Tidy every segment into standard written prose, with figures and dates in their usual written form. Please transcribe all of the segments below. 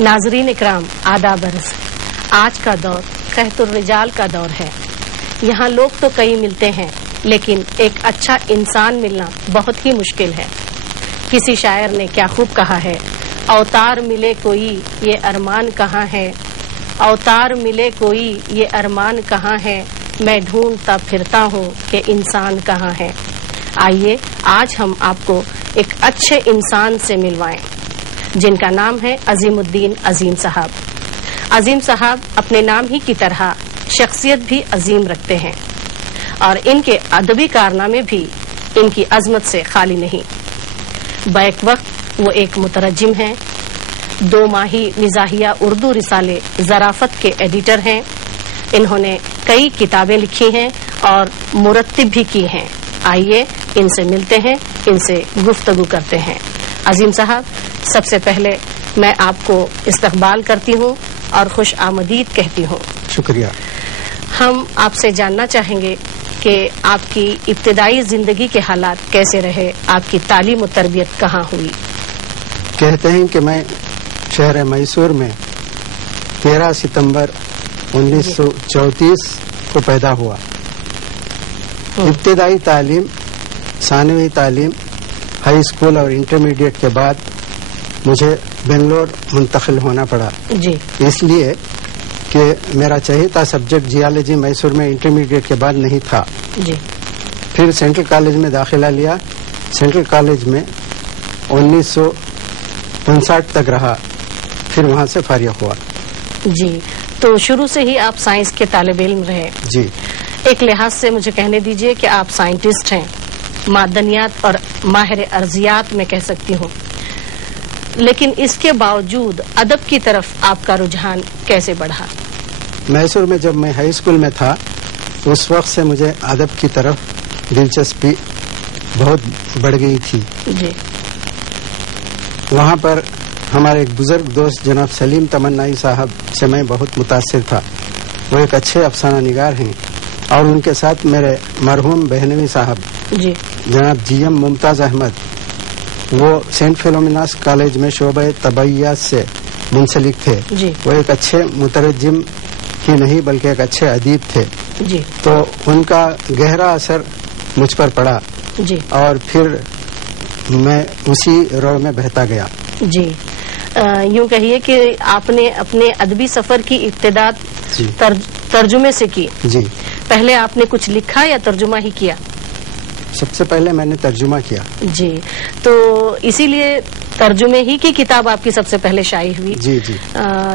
नाज़रीन इकराम आदाब अर्ज़। आज का दौर कहतुर रिजाल का दौर है। यहाँ लोग तो कई मिलते हैं, लेकिन एक अच्छा इंसान मिलना बहुत ही मुश्किल है। किसी शायर ने क्या खूब कहा है, अवतार मिले कोई ये अरमान कहाँ है, अवतार मिले कोई ये अरमान कहाँ है, मैं ढूंढता फिरता हूँ कि इंसान कहाँ है। आइए आज हम आपको एक अच्छे इंसान से मिलवाएं, जिनका नाम है अजीमुद्दीन अजीम साहब। अजीम साहब अपने नाम ही की तरह शख्सियत भी अजीम रखते हैं और इनके अदबी कारनामे भी इनकी अजमत से खाली नहीं। बैक वक्त वो एक मुतरज्जिम हैं, 2 माही मिजाहिया उर्दू रिसाले ज़राफ़त के एडिटर हैं। इन्होंने कई किताबें लिखी हैं और मुरत्तिब भी की हैं। आइए इनसे मिलते हैं, इनसे गुफ्तगू करते हैं। अजीम साहब, सबसे पहले मैं आपको इस्तकबाल करती हूँ और खुश आमदीद कहती हूँ। शुक्रिया। हम आपसे जानना चाहेंगे कि आपकी इब्तिदाई जिंदगी के हालात कैसे रहे, आपकी तालीम और तरबियत कहाँ हुई? कहते हैं कि मैं शहर मैसूर में 13 सितंबर 1934 को पैदा हुआ। इब्तिदाई तालीम, सानवी तालीम, हाई स्कूल और इंटरमीडिएट के बाद मुझे बेंगलोर मुंतकिल होना पड़ा जी। इसलिए कि मेरा चहेता सब्जेक्ट जियोलॉजी मैसूर में इंटरमीडिएट के बाद नहीं था जी। फिर सेंट्रल कॉलेज में दाखिला लिया। सेंट्रल कॉलेज में 1959 तक रहा, फिर वहां से फारिग हुआ जी। तो शुरू से ही आप साइंस के तालिब इल्म रहे जी। एक लिहाज से मुझे कहने दीजिए कि आप साइंटिस्ट हैं, मादनियात और माहिर अर्जियात में कह सकती हूँ, लेकिन इसके बावजूद अदब की तरफ आपका रुझान कैसे बढ़ा? मैसूर में जब मैं हाई स्कूल में था, उस वक्त से मुझे अदब की तरफ दिलचस्पी बहुत बढ़ गई थी जी। वहाँ पर हमारे एक बुजुर्ग दोस्त जनाब सलीम तमन्नाई साहब से मैं बहुत मुतासिर था। वो एक अच्छे अफसाना निगार हैं और उनके साथ मेरे मरहूम बहनवी साहब जी। जनाब जीएम मुमताज अहमद, वो सेंट फिलोमिनास कॉलेज में शोबे तबैयात से मुंसलिक थे जी। वो एक अच्छे मुतरज्जिम ही नहीं बल्कि एक अच्छे अदीब थे जी। तो उनका गहरा असर मुझ पर पड़ा जी। और फिर मैं उसी रोड में बहता गया जी। यूं कहिए कि आपने अपने अदबी सफर की इब्तिदा तर्जुमे से की जी। पहले आपने कुछ लिखा या तर्जुमा ही किया? सबसे पहले मैंने तर्जुमा किया जी। तो इसीलिए तर्जुमे ही की किताब आपकी सबसे पहले शाये हुई जी जी।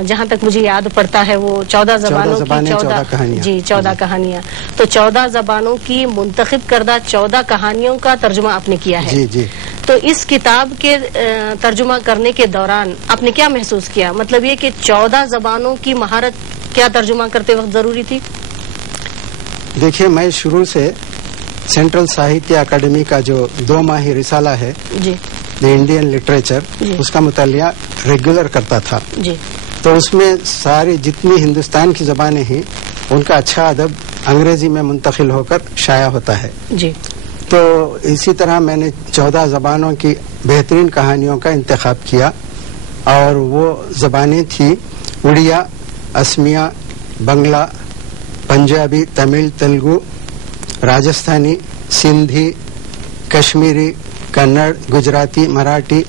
जहाँ तक मुझे याद पड़ता है वो 14 ज़बानों की 14 कहानियाँ जी 14 कहानियाँ। तो 14 ज़बानों की मुंतखब करदा 14 कहानियों का तर्जुमा आपने किया है जी जी। तो इस किताब के तर्जुमा करने के दौरान आपने क्या महसूस किया? मतलब ये कि 14 ज़बानों की महारत क्या तर्जुमा करते वक्त जरूरी थी? देखिए, मैं शुरू से सेंट्रल साहित्य अकादमी का जो 2 माही रिसाला है जी। द इंडियन लिटरेचर, उसका मुतालिया रेगुलर करता था जी। तो उसमें सारी जितनी हिंदुस्तान की ज़बानें हैं उनका अच्छा अदब अंग्रेजी में मुंतकिल होकर शाया होता है जी। तो इसी तरह मैंने 14 ज़बानों की बेहतरीन कहानियों का इंतखाब किया और वो ज़बानें थी उड़िया, असमिया, बंगला, पंजाबी, तमिल, तेलुगु, राजस्थानी, सिंधी, कश्मीरी, कन्नड़, गुजराती, मराठी,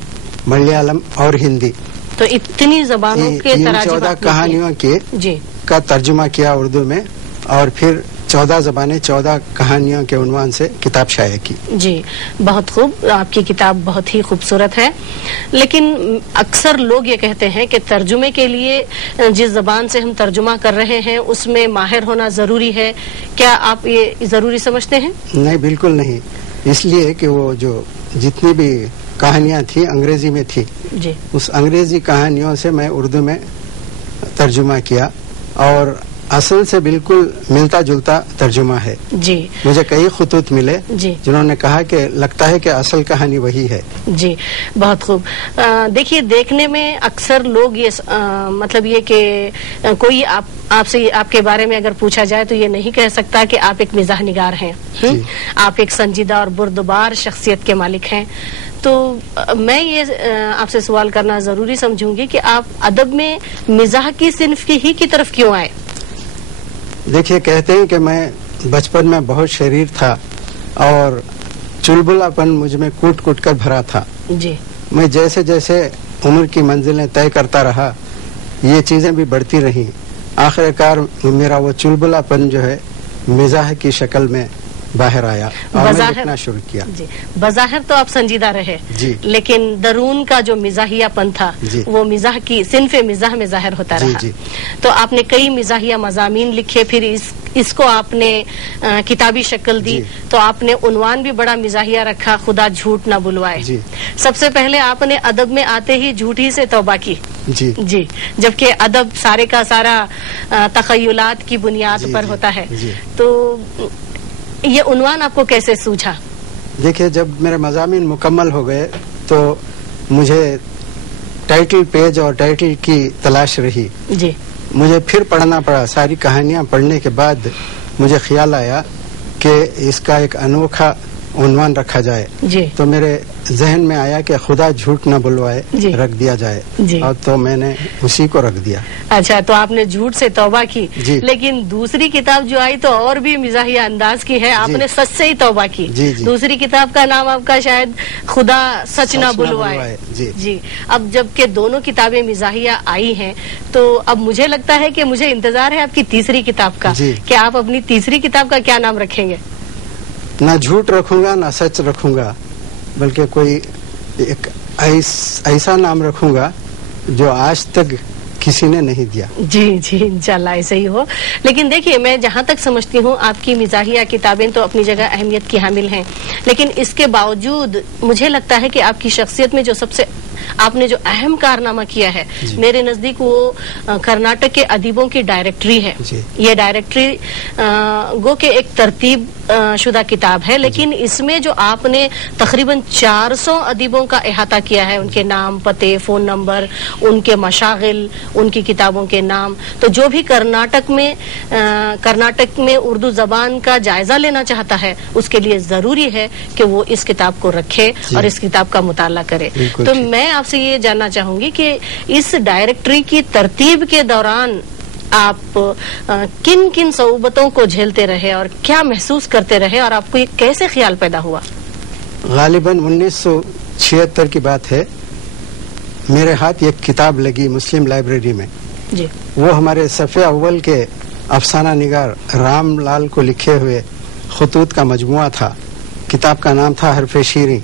मलयालम और हिंदी। तो इतनी ज़बानों के 14 कहानियों के जी का तर्जुमा किया उर्दू में और फिर 14 ज़बानें 14 कहानियों के उन्वान से किताब शाये की जी। बहुत खूब, आपकी किताब बहुत ही खूबसूरत है, लेकिन अक्सर लोग ये कहते हैं कि तर्जुमे के लिए जिस ज़बान से हम तर्जुमा कर रहे हैं उसमें माहिर होना ज़रूरी है। क्या आप ये ज़रूरी समझते हैं? नहीं, बिल्कुल नहीं। इसलिए कि वो जो जितनी भी कहानियाँ थी अंग्रेजी में थी जी। उस अंग्रेजी कहानियों से मैं उर्दू में तर्जुमा किया और اصل سے بالکل ملتا جلتا ترجمہ ہے. جی مجھے کئی خطوط ملے جی جنہوں نے کہا کہ لگتا ہے کہ اصل کہانی وہی ہے. جی بہت خوب. دیکھیے دیکھنے میں اکثر لوگ یہ مطلب یہ کہ کوئی آپ سے آپ کے بارے میں اگر پوچھا جائے تو یہ نہیں کہہ سکتا کہ آپ ایک مزاح نگار ہیں. آپ ایک سنجیدہ اور بردبار شخصیت کے مالک ہیں. تو میں یہ آپ سے سوال کرنا ضروری سمجھوں گی کہ آپ ادب میں مزاح کی صنف کی طرف کیوں آئے؟ دیکھیے کہتے ہیں کہ میں بچپن میں بہت شریر تھا اور چلبلا پن مجھ میں کوٹ کوٹ کر بھرا تھا. جی میں جیسے جیسے عمر کی منزلیں طے کرتا رہا یہ چیزیں بھی بڑھتی رہیں. آخر کار میرا وہ چلبلا پن جو ہے مزاح کی شکل میں باہر آیا اور میں لکھنا شروع کیا. جی بظاہر تو آپ سنجیدہ رہے جی لیکن درون کا جو مزاحیہ پن تھا جی وہ مزاح کی صنف مزاح میں ظاہر ہوتا رہا. جی تو آپ نے کئی مزاحیہ مضامین لکھے پھر اس کو آپ نے کتابی شکل دی. تو آپ نے عنوان بھی بڑا مزاحیہ رکھا خدا جھوٹ نہ بلوائے. جی سب سے پہلے آپ نے ادب میں آتے ہی جھوٹ ہی سے توبہ کی. جی جبکہ ادب سارے کا سارا تخیلات کی بنیاد پر ہوتا ہے. تو یہ عنوان آپ کو کیسے سوجھا؟ دیکھیے جب میرے مضامین مکمل ہو گئے تو مجھے ٹائٹل پیج اور ٹائٹل کی تلاش رہی. جی مجھے پھر پڑھنا پڑا. ساری کہانیاں پڑھنے کے بعد مجھے خیال آیا کہ اس کا ایک انوکھا عنوان رکھا جائے. جی تو میرے ذہن میں آیا کہ خدا جھوٹ نہ بلوائے رکھ دیا جائے. اور تو میں نے اسی کو رکھ دیا. اچھا تو آپ نے جھوٹ سے توبہ کی. لیکن دوسری کتاب جو آئی تو اور بھی مزاحیہ انداز کی ہے. آپ نے سچ سے ہی توبہ کی. دوسری کتاب کا نام آپ کا شاید خدا سچ نہ بلوائے. جی اب جب کہ دونوں کتابیں مزاحیہ آئی ہیں تو اب مجھے لگتا ہے کہ مجھے انتظار ہے آپ کی تیسری کتاب کا کہ آپ اپنی تیسری کتاب کا کیا نام رکھیں گے؟ نہ جھوٹ رکھوں گا نہ سچ رکھوں گا بلکہ کوئی ایک ایسا نام رکھوں گا جو آج تک کسی نے نہیں دیا. جی انشاءاللہ ایسے ہی ہو. لیکن دیکھیے میں جہاں تک سمجھتی ہوں آپ کی مزاحیہ کتابیں تو اپنی جگہ اہمیت کی حامل ہیں لیکن اس کے باوجود مجھے لگتا ہے کہ آپ کی شخصیت میں جو سب سے آپ نے جو اہم کارنامہ کیا ہے میرے نزدیک وہ کرناٹک کے ادیبوں کی ڈائریکٹری ہے. یہ ڈائریکٹری گو کہ ایک ترتیب شدہ کتاب ہے لیکن اس میں جو آپ نے تقریباً 400 ادیبوں کا احاطہ کیا ہے. ان کے نام پتے فون نمبر ان کے مشاغل ان کی کتابوں کے نام. تو جو بھی کرناٹک میں اردو زبان کا جائزہ لینا چاہتا ہے اس کے لیے ضروری ہے کہ وہ اس کتاب کو رکھے اور اس کتاب کا مطالعہ کرے. تو میں آپ سے یہ جاننا چاہوں گی کہ اس ڈائریکٹری کی ترتیب کے دوران آپ کن کن صعوبتوں کو جھیلتے رہے اور کیا محسوس کرتے رہے اور آپ کو یہ کیسے خیال پیدا ہوا؟ غالباً 1976 کی بات ہے. میرے ہاتھ ایک کتاب لگی مسلم لائبریری میں. وہ ہمارے صفحے اول کے افسانہ نگار رام لال کو لکھے ہوئے خطوط کا مجموعہ تھا. کتاب کا نام تھا حرف شیریں.